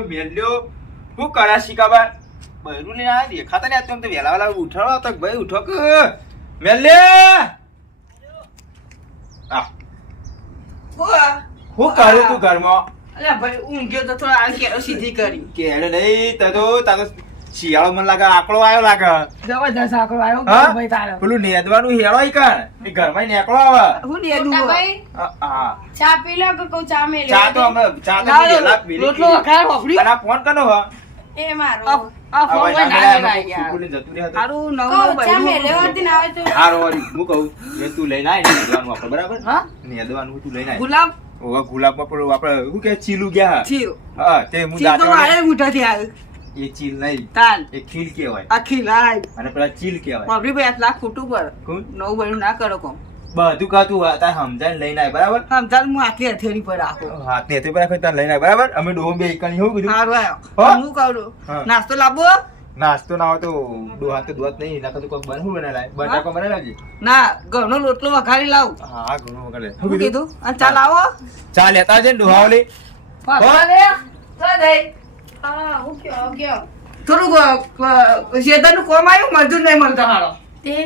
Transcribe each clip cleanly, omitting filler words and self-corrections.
પેલો મેલ્યો શું કરે શીખાબા બૈરું લઈને આ દેખાતા ને તો વેલા વેલા ઉઠાડો તો ભાઈ ઉઠો કે મેલે આ હું કરું તું ઘરમાં અલ્યા ભાઈ ઊંઘ્યો તો થોડા આ કેરો સીધી કરી કેડે નહીં તાતો શિયાળો મને લાગે આકડો આવ્યો લાગે જબરદસ્ત આકડો આવ્યો હા? ભાઈ તારો પેલું નેદવાનું હેળો ઈ કર એ ઘરમાં નેકળો આવે હું ને દુવો ભાઈ હા ચા પી લો કે કહું ચા મેલે ચા તો અમે ચા તો વેલા પીલી રોટલો વખાર હોફડી અને આ ફોન કનો હા એ મારો આ ફોન માં ના લેવાય યાર સુકુલી જતું રહ્યા તો તારું નવ કહું નવ ચા બૈરું મેલે હોતી ના આવે તો હારો વારી હું કહું એ તું લઈને આય નેદવાનું આપણે બરાબર હા નેદવાનું તું લઈને આય ગુલાબ ઓવા ગુલાબમાં પેલું આપણે શું કે ચીલું ગયા થયો હા તે હું ચીલ તો દાંતેવાળે- મારે મુઠાથી આવ્યો એ ચીલ નહીં તાલ એ ખીલ કહેવાય આખી લાઈ અને પેલા ચીલ કહેવાય બાપરી ભાઈ 8 લાખ ખોટું પર કોણ? નવ બૈરું ના કરો કોમ બધું કાતું તાર સમજાઈને લઈને આય બરાબર સમજાલ હું આટલી હથેળી પર રાખો હાથ ને તે બરાબર તાર લઈને આય બરાબર અમે ડોહો બે એકણી હું કીધું સારું હા? આવ્યો હું કહું હા. નાસ્તો લાવો નાસ્તો ના હોય તો ડોહા તો દોત નહીં નાખો તો કોઈ બનવું બને લાય બટાકો બને લાવજે ના ઘઉંનો રોટલો વઘારી લાવ હા ઘણું વગર શું કીધું અને ચા લાવો ચા લેતા આવજે ને ડોહા ઓલી પાછા લે ચા દે હા હું કયો થોડું શેતાનું કોમ આવ્યું મજૂર નહીં મળતા હારો તે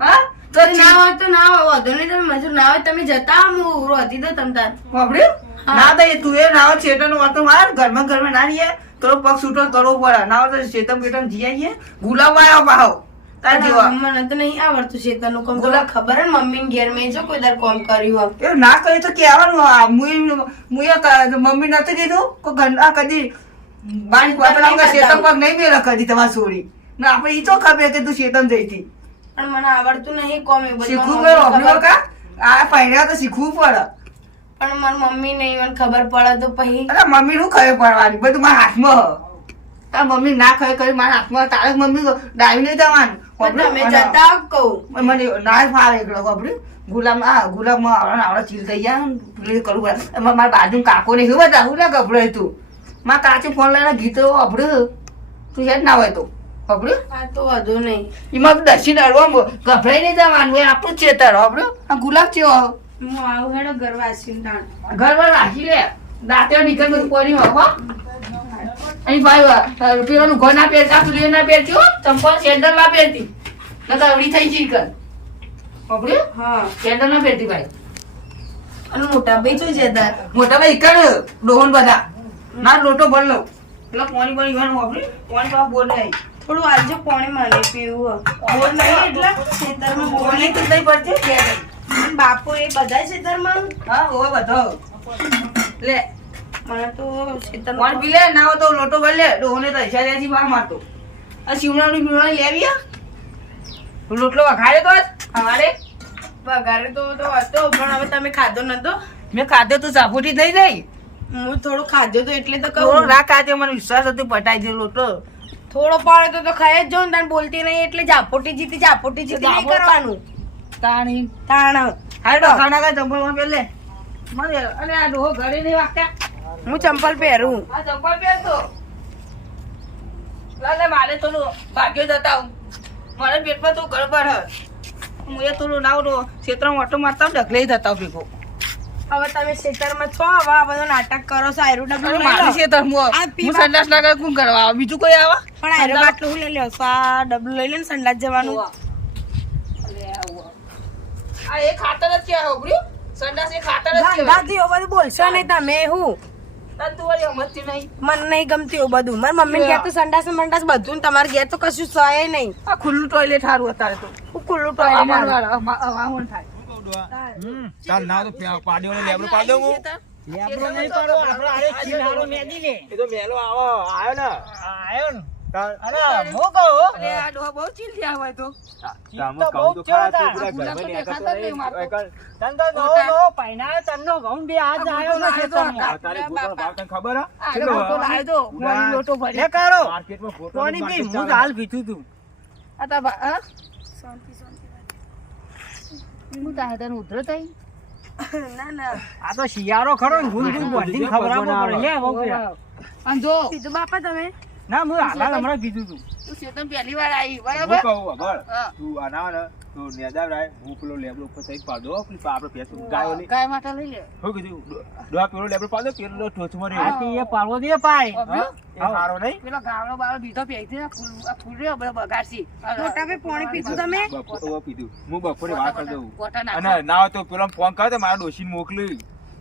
હા તો ના હોય તો ના હોય વાંધો નહીં તમે મજૂર ના હોય તમે જતા હું રોતી દો તમ તાર વાપર્યું હા. ના તો તું એ ના હોય શેતાનું વાતો માર ઘરમાં ના રહીએ થોડો પગ છૂટો કરવો પડે ના હોય તો શેતમ બેટમ જી આવીએ ગુલાબ આવ્યો પાહો તાર જેવા મને તો નહીં આવડતું શેતાનું કામ તો ખબર હે ને મમ્મી ઘેર મેં જો કોઈ દર કામ કર્યું હોય એ ના કહી તો કહેવાનું મમ્મી નથી કીધું કોઈ ગંદા કદી બારી પાટલા કે શેતમ પગ નહીં મેળા કદી તમારી છોડી ના આપણે ઈ તો ખબર કે તું શેતમ જઈ હતી પણ મને આવડતું નહીં કોમ એ બધું શીખવું મારી પડે મમ્મીને અભ્યો કા આ પહેર્યા તો શીખવું પડે પણ મારી મમ્મી નહીં મને ખબર પડે તો પછી અરે મમ્મી નું ખબર પડવાની બધું મારા હાથમાં તાર મમ્મી ના ખબર કરી મારા હાથમાં તારે મમ્મી ડાવી નહીં જવાનું પણ તમે જતા આવો કહું મને ના ફાવે એકલો ખબર ગુલાબમાં આવડે ચીલ થઈ ગયા પેલું કરવું પડે એમાં મારા બાજુ કાકો ને એવું બધા હું ના ગભરાય તું મારા કાચી ફોન લઈને ગીતો અભડ્યું તું યાદ ના હોય તો અભડ્યું આ તો વધુ નહીં એમાં દર્શી ડરવા ગભરાઈ નહીં જવાનું એ આપણું ચેતર અભડ્યું આ ગુલાબ ચેવો હું આવું હેડો ગરવાસી તાણ ઘરમાં રાખી લે દાંતે નીકળ બધું કોની હો અહીં ભાઈ પેલું ઘર ના પહેરતા તું ના પહેરતી હો ચંપલ સેન્ડલ ના પહેરતી નકર અવળી થઈ જઈ કર અભડ્યું હા સેન્ડલ ના પહેરતી ભાઈ અને મોટા ભાઈ જોઈ જતા મોટા ભાઈ કર ડોહન બધા ના લોટો ભર લો પેલા પાણી પાણી ગવાનું વાપરી પાણી પાવા બોલે આવી થોડું આજે પાણી મને પીવું બોલ નહીં એટલે ખેતરમાં બોલ પાણી તો નહીં પડશે કે બાપુ એ બધા ખેતરમાં હા ઓય બધો લે મને તો ખેતરમાં પાણી પી લે ના હોય તો લોટો ભર લે ડોહને તો ઈશારેથી બહાર મારતો આ શિવણાની પીવણાની લેવી આ લોટલો વઘારે તો અમારે વઘારે તો હતો પણ હવે તમે ખાધો નતો મેં ખાધો તો ચાપોટી થઈ જાય હું થોડું ખાધો તો એટલે તો થોડો કહું રાખ આજે મને વિશ્વાસ હતો પટાઈ દે લોટો થોડો પાડે તો ખાય જ જાઉં ને તાણ બોલતી નહીં એટલે ઝાપોટી જીતી નહીં કરવાનું તાણી તાણ હાડો ખાના કા ચંપલમાં પહેર લે મને અને આ ડોહો ઘરે નહીં વાગતા હું ચંપલ પહેરું આ ચંપલ પહેરતો લાલે મારે થોડું ભાગ્યો જતા હું મારે પેટમાં તો ગડબડ હ હું એ થોડું ના તો ક્ષેત્રમાં ઓટો મારતા ઢકલે જતા ભેગો હવે તમે ખેતરમાં છો હવે આ બધો નાટક કરો છો આયરું ડબલું લઈ મારું લો. ક્ષેત્ર આ હું પીવા- સંડાસ ના કરે કોણ કરવા આવે? બીજું કોઈ આવે પણ આયરું બાટલું હું લઈ લ્યો છો આ ડબલું લઈ લે ને સંડાસ જવાનું આ એ ખાતર જ છે હોબળ્યું સંડાસ એ ખાતર જ છે દાદી એવું બધું બોલશો નહીં તમે હું તન તું વળી સમજતી નહીં મને નહીં ગમતી એવું બધું મારી મમ્મી ઘેર તો સંડાસ ને બંડાસ બધું ને તમારે ઘેર તો કશું સહાય નહીં આ ખુલ્લું ટોયલેટ સારું અત્યારે તો હું ખુલ્લું ટોયલેટ વાહન થાય ચાલ ના તો પાડ્યો ને લેબડો પાડ દઉં હું લેબડો નહીં પાડો આપણો આરે ખીલારો મેદી લે એ તો મેલો આયો ને આયો ને તાર- અરે હું કહું અરે આ ડોહા બહુ ચીલ થયા હોય તો તામો તો કહું તો બહુ ખરા ચેવડા. તું પૂરા ઘરમાં ને આખા તો નહીં. તન તો નો નો પૈના તનનો ઘઉં બે આજ આવ્યો ને ખેતરમાં આ તારી ભૂતનો ભાવ તને ખબર હે? આ કેટલો લોટો હે? લાવ્યો તો પાણી લોટો ભરી લે કરો માર્કેટમાં ફોટો કોની બી માર્કેટ હું ચાલે. હાલ પીતું તું આ તા હા હું તા તને ઉધરો થઈ ના ના આ તો શિયાળો ખરો ને ગુલ ગુલ બોલીને ખબર આપો પડે લે બહુ અને જો કીધું બાપા તમે ના હું હાલ હમણાં કીધું તું તું શેતમ પહેલી વાર આવી હું બરાબર કહું ખબર હા. તું આના ને તો નેદા રાય હું પેલો લેબડો ઉપર થઈ પાડો પેલી આપણે ભેંસ ગાયો ની ગાય માટે લઈ લે શું કીધું ડોહા પેલો લેબડો પાડો પેલો ટોચમાં આ રહ્યો કે એ પાડવો દે પાય અભ્યો? એ મારો નહીં પેલો ગામડો બાળો બીજો પહેરી ને ફૂલ રહ્યો બધો બગાડશી મોટા ભાઈ પાણી પીધું તમે પીધું હું બપોરે વાત કરી દઉં કોટા નાખો. અને ના હોય તો પેલો ફોન કરે તો મારા ડોશીને મોકલી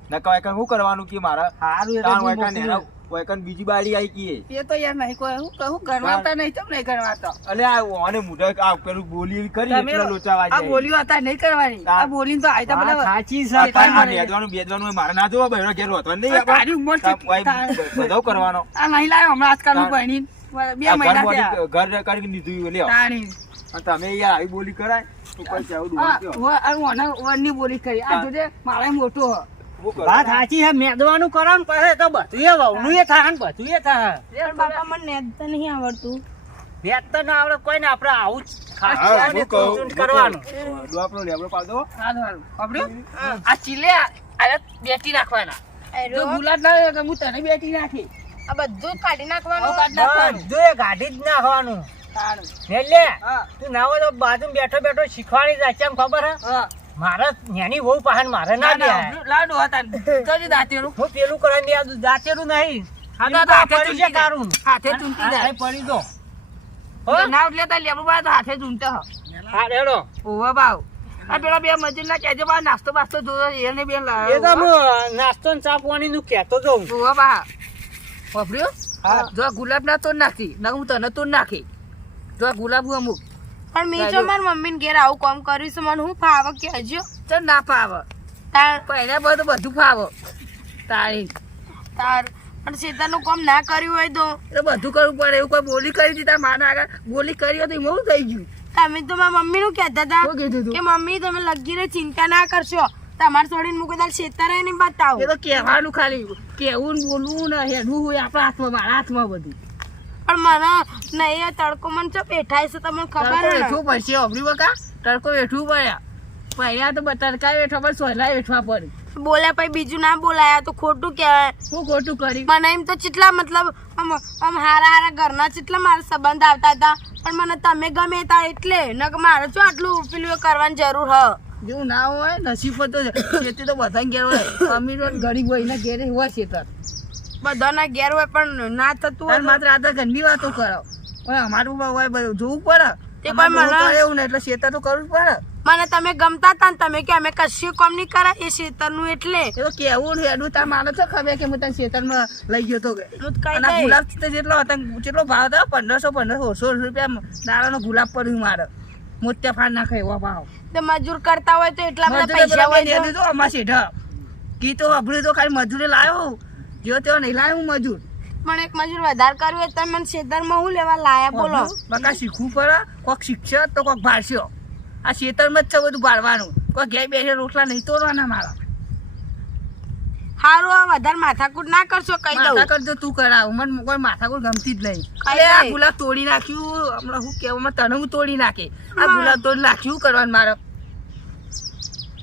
નકા વાયકા શું કરવાનું કે મારા સારું એ તો તાણ હું વાયકા મોકલું. નેના વાયકાને બીજી બાળી આવી ગઈ એ તો યાર નહીં કોઈ હું કહું ગણવાતા નહીં ચમ નહીં ગણવાતા અલે આ ઓને મુઢા આ પેલું બોલી એવી કરી તમે એટલા લોચા આ વાજે બોલીઓ હતા નહીં કરવાની આ બોલીને તો આયતા વાત બધા સાચી છે આ તારી. બેદવાનું બેદવાનું મારે ના જોવા બહેરો ઘેર હોતો નહીં આ તારી ઉંમર છે. બધો કરવાનો આ નહીં લાવ્યો હમણાં આજકાલનું ભણીને. બે આ મહિના ઘર થયા. મોટી ઘર કરી દીધું લ્યો તાણી. અને તમે યાર આવી બોલી કરાય તો કોઈ કેવું આ ડોહા કયો વનની બોલી કરી આ જોજે મારા મોટો હ. હું કરું? વાત સાચી છે મેદવાનું કરો ને પછી તો બધું એ વહુનું એ થાય ને બધું એ થાય પણ બાપા મને નેદતા નહીં આવડતું વેત તો ના આવડે કોઈ ને આપણે આવું જ ખાસ હા, છે ને હું કહું, ચૂંટણ કરવાનું ડોહા પેલો લેબડો પાડો સારું સારું. સાંભળ્યું? આ ચીલે આ બેટી નાખવાના જો ગુલાબ ના હોય તો હું તને બેટી નાખી આ બધું કાઢી નાખવાનું કાઢી નાખવાનું. બધું એ ગાડી જ નાખવાનું તાણું. એટલે હા તું ના હોય તો બાજુ બેઠો બેઠો શીખવાડી જાય કેમ ખબર હે હા મારે નેની બહુ પાહન મારે ના દે લાડુ હતા જોજે દાંતેરું હું પેલું કરવા દે આ દાંતેરું નહીં હા, પેલું તો હાથે પડી ચૂંટી છે તારું હાથે ચૂંટી આ જાય પડી દો ના લેતા લેવું બા તો હાથે ચૂંટે હ હા રેડો ઓવા બાવ આ પેલા બે મજૂર ના કહેજો બા નાસ્તો બાસ્તો જોયો એને બે એ તો હું નાસ્તો ને ચા પાણી નું કહેતો જઉં ઓવા બા વાપર્યો હા. જો ગુલાબ ના તોડ નાખી ના હું તને તોડ નાખી જો ગુલાબ હું અમુક પણ મેં જો મારી મમ્મીને ઘેર આવું કામ કર્યું છે મને હું ફાવે કે હજુ ચલ ના ફાવ તાર પહેલા બધું ફાવ તારી તાર પણ શેતાનું કામ ના કર્યું હોય તો એટલે બધું કરવું પડે એવું કોઈ બોલી કરી હતી તારા માના આગળ બોલી કરી હોય તો એમાં થઈ ગયું તમે તો મારા મમ્મીનું કહેતા હતા શું કીધું તું કે મમ્મી તમે લગીને ચિંતા ના કરશો તમારે છોડીને મૂકો તાર શેતારે નહીં બતાવો એ તો કહેવાનું ખાલી કેવું ને બોલવું ને હેડવું હોય આપણા હાથમાં મારા હાથમાં બધું પણ મને નહીં આ તડકો મને ચો બેઠાય છે તમને ખબર તડકો હે ને? વેઠવું પડશે અબરી બકા તડકો વેઠવું પડ્યા પહેલા તો તડકા વેઠવા પડે સોયલા વેઠવા પડે બોલ્યા પછી બીજું ના બોલાય આ તો ખોટું કહેવાય શું ખોટું કરી મને એમ તો કેટલા મતલબ આમ હારા ઘરના કેટલા મારા સંબંધ આવતા હતા પણ મને તમે ગમે તા એટલે ન કે મારે શું આટલું પેલું કરવાની જરૂર હ જેવું ના હોય નસીબ તો ખેતી તો બધા ઘેર હોય અમીર હોય ગરીબ હોય એના ઘેરે હોય ખેતર બધાના ઘેર હોય પણ ના થતું હોય તાર માત્ર આ તો ઘરની વાતો કરો પણ અમારું બહુ હોય બધું જોવું પડે તે અમારે કોઈ બહુ મને- કરે એવું ને એટલે ખેતર તો કરવું જ પડે મને તમે ગમતા હતા ને તમે કે અમે કશું કામ નહીં કરાય એ શેતરનું એટલે એ તો કેવું ને હેડું તાર મારે તો ખબર કે હું તને ખેતરમાં લઈ ગયો તો કે હું તો કઈ અને આ દઈશ. ગુલાબ તો જેટલો હતા જેટલો ભાવ હતો 1500 રૂપિયા દાડાનો ગુલાબ પડ્યું મારે મોત્યા ફાડ નાખે એવા ભાવ તો મજૂર કરતા હોય તો એટલા બધા મજૂરે પૈસા પેલા હોય દે તો દીધો અમાર શેઠા કી તો અભડ્યું તો ખાલી મજૂરે લાવ્યો જો તેઓ નહીં લાવ્યો મજૂર પણ એક મજૂર વધારે કર્યું હોય તો મને શેતરમાં હું લેવા લાયા બોલો બકા શીખવું પડે કોક શિક્ષક તો કોક ભાડશો આ ખેતરમાં જ છે બધું ભાડવાનું કોઈ ઘેર બેસે રોટલા નહીં તોડવાના મારા હારું આ વધારે માથાકૂટ ના કરશો કહી દઉં માથા કરજો તું કરાવ મને કોઈ માથાકૂટ ગમતી જ નહીં કઈ અરે આ નહીં. ગુલાબ તોડી નાખ્યું હમણાં હું કેવામાં તને હું તોડી નાખે આ ગુલાબ તોડી નાખ્યું કરવાનું મારે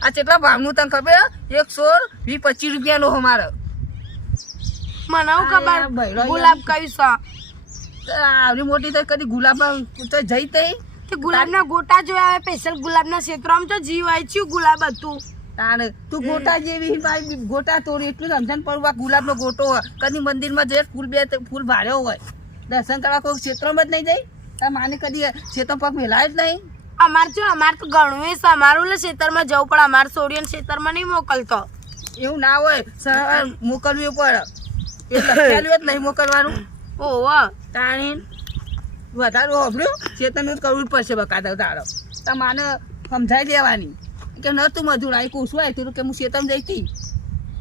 આ કેટલા ભાવનું તને ખબર 120-25 રૂપિયાનો હો મારે મને હું આ ખબર બૈરો ગુલાબ કયું છે આવડી મોટી તો કદી ગુલાબ તો જઈ તઈ તે ગુલાબના ગોટા જોયા હોય સ્પેશિયલ ગુલાબના ક્ષેત્રમાં તો જીવ હોય છે ગુલાબ હતું તાને તું ગોટા જેવી ભાઈ ગોટા તોડી એટલું સમજણ પડવું આ ગુલાબનો ગોટો હોય કદી મંદિરમાં જઈએ ફૂલ ફૂલ ભાર્યો હોય દર્શન કરવા કોઈ ક્ષેત્રમાં જ નહીં જાય તાર માને કદી ક્ષેત્ર પગ મેલાય જ નહીં અમારે તો ઘણું એ છે અમારું ક્ષેત્રમાં જવું પડે અમારે છોડીને ક્ષેત્રમાં નહીં મોકલતો એવું ના હોય સર મોકલવું પડે એ લખેલું જ નહીં મોકલવાનું ઓહો તાણી વધારે હોભળ્યું ચેતન કરવું જ પડશે બકાદા તારો તમારે સમજાઈ દેવાની કે ન તું મજૂર આવી કોશું આવી તું કે હું ચેતન જઈતી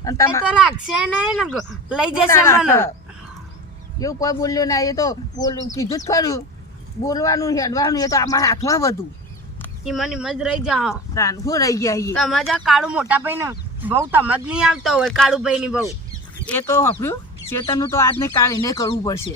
અને એ તો રાખશે નહીં ને લઈ જશે મને એવું કોઈ બોલ્યો ના એ તો કીધું જ ખરું બોલવાનું હેડવાનું એ તો અમારા હાથમાં બધું ઈમન જ રહી જાઓ તાન શું રહી ગયા છીએ તમારે આ કાળું મોટા ભાઈ ને બહુ સમજ નહીં આવતો હોય કાળુ ભાઈ ની બહુ એ તો હફર્યું ચેતનનું તો આજને કાઢીને કરવું પડશે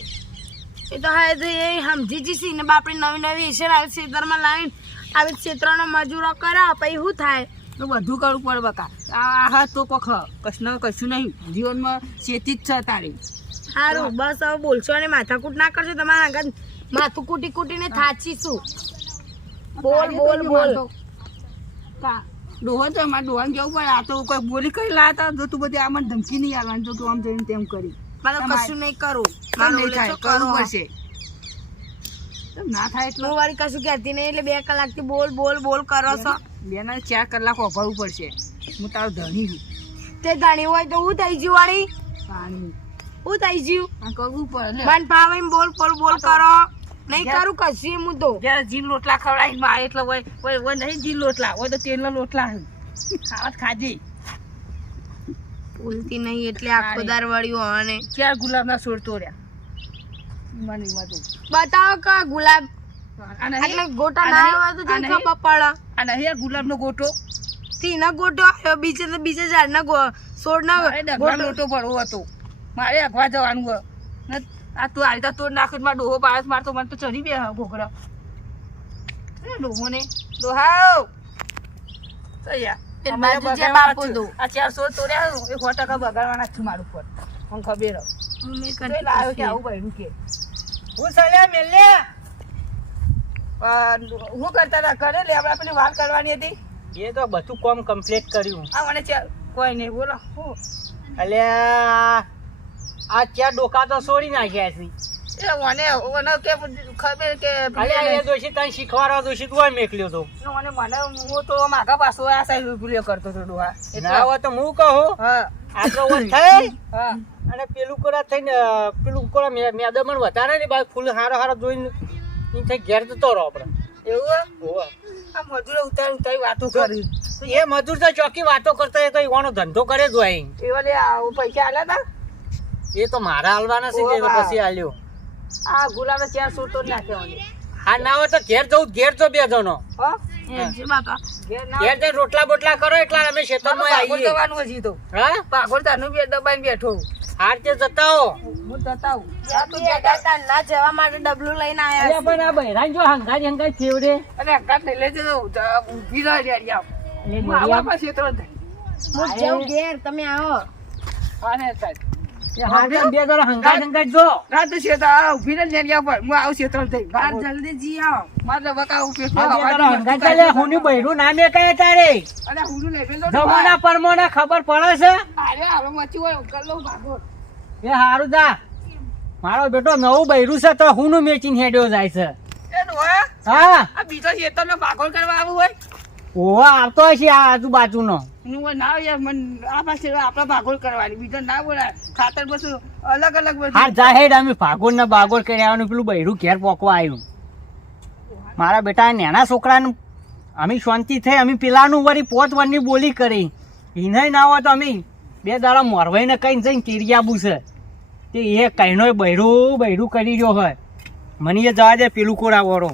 એ તો હા એ સમજી જઈશી ને બાપડી નવી નવી ઈશ્વર આવી ક્ષેત્રમાં લાવીને આવી ક્ષેત્રનો મજૂરો કરાવો પછી શું થાય તો બધું કરવું પડે બકા આ હા તો કશું નહીં જીવનમાં શેતી જ છે તારી સારું બસ હવે બોલશો અને માથાકૂટ ના કરશો તમારા આગળ માથું કૂટી કૂટીને થાચીશું બોલ ડોહો તો અમારે ડોહાને કેવું પડે આ તો કોઈ બોલી કરી લાતા જો તું બધી આમાં ધમકી નહીં આવવાની તો તું આમ જઈને તેમ કરી મારે કશું નહીં કરું કેમ નહીં થાય કરવું પડશે કેમ ના થાય એટલે હું વાળી કશું કહેતી નહીં એટલે 2 કલાકથી બોલ કરો છો બેના 4 કલાક વાપરવું પડશે હું તારું ધણી છું તે ધણી હોય તો હું થઈ ગયું વાળી પાણી હું થઈ ગયું આ કરવું પડે મન ભાવે એમ બોલ કરો નહીં કરું કશું એમ હું તો જ્યારે જીન લોટલા ખવડાવી મારે એટલે હોય નહીં જીન લોટલા હોય તો તેલના લોટલા ખાવા ખાજી ભૂલતી નહીં એટલે આખો દાર વળ્યું અને 4 ગુલાબના છોડ તોડ્યા મને બધું બતાવો કે ગુલાબ અને એટલે ગોટા ના આવ્યો તો તને ખબર પડે અને હે ગુલાબનો ગોટો તીના ગોટો આવ્યો બીજે ઝાડના છોડના ગોટો લોટો ભરવો હતો મારે અગવા જવાનું હોય આ તું આ રીતે તોડ નાખ્યું મારો ડોહો પાડે માર તો મને તો ચડી બે ઘોઘરા ડોહો ને ડોહાવ એ બાજુ જે બાપુ દો આ 400 તોડ્યા એ 100% બગાડવાના છે મારું પર મને ખબર હું નહીં તો કરતી લાવ્યો કે આવું બન્યું કે હું સલ્યા મેલે હું કરતા હતા કરે લે આપણે પેલી વાત કરવાની હતી એ તો બધું કામ કમ્પ્લીટ કર્યું આ મને કોઈ નહીં બોલો હું અલ્યા આ ચાર ડોકા તો છોડી નાખ્યા છે એ મને કે ખબર કે અલ્યા એ દોશી તને શીખવાડવા દોશી તું મેકલ્યો તો મને હું તો માગા પાછો આ સાઈડ ભૂલ્યો કરતો હતો ડોહા ના હોય તો હું કહું હા આટલો વન થઈ હા અને પેલું કોરા થઈને પેલું કોરા મેદમણ વધારે ને બાદ ફૂલ હારો જોઈને ઈ થઈ ઘેર જતો રહો આપણે એવું હોવા આ મજૂરો ઉતારી વાતો કરી એ મજૂર તો ચોકી વાતો કરતા હોય તો ઈવાનો ધંધો કરે જ હોય એવા લે પૈસા આલ્યા તા એ તો મારા હાલવાના છે કે પછી હાલ્યો આ ગુલાબ 400 તો નાખ્યો હા ના હોય તો ઘેર જો બે જણો હા જે બાપા ઘેર ના ઘેર જઈને રોટલા બોટલા કરો એટલા અમે ખેતરમાં આવીએ જવાનું હજી તો હા પાગોળ તાનું બે દબાઈને બેઠો હાર તે જતા હો હું જતા હું તું જતા ના જવા માટે ડબલું લઈને આવ્યા પણ આ બૈરાન જો હંગાજ ફેવડે અને અકાત લઈ લેજે તો ઊભી રહે યાર આવ હું આવા પાસે તો હું જાઉં ઘેર તમે આવો આને સાહેબ બે જણો હંગાજ જો રાત છે તો આ ઊભી રહે યાર પર હું આવ છે તો થઈ બાર જલ્દી જી આવો મારે બકા ઉભી હંગાજ ચાલે હુની બૈરું ના મે કહે તારે અને હું લઈ બેલો જમોના પરમોના ખબર પડે છે અરે હવે મચી હોય ગલ્લો ભાગો એ હારું જા મારો બેટો નવું બૈરું છે તો હુંનું મેચિંગ હેડ્યો જાય છે એ ડોહા હા આ બીજો ખેતરનો ભાગોળ કરવા આવું હોય ઓવા આવતો હશે આ આજુબાજુનો હું ના યાર મન આ પાસે આપણા ભાગોળ કરવાની બીજો ના બોલાય ખાતર બધું અલગ અલગ બધું હા જાહેર અમે ભાગોળ ને બાગોળ કરી આવવાનું પેલું બૈરું ઘેર પોકવા આવ્યું મારા બેટા નાના છોકરાનું અમે શાંતિ થઈ અમે પેલાનું વળી 5 વરની બોલી કરી એને ના હોય તો અમે 2 દાડા મોરવાઈને કઈ જઈને તીરિયાબુ છે તે એ કઈનો બૈરું કરી રહ્યો હોય મને એ જવા દે પેલું કોરા વાળો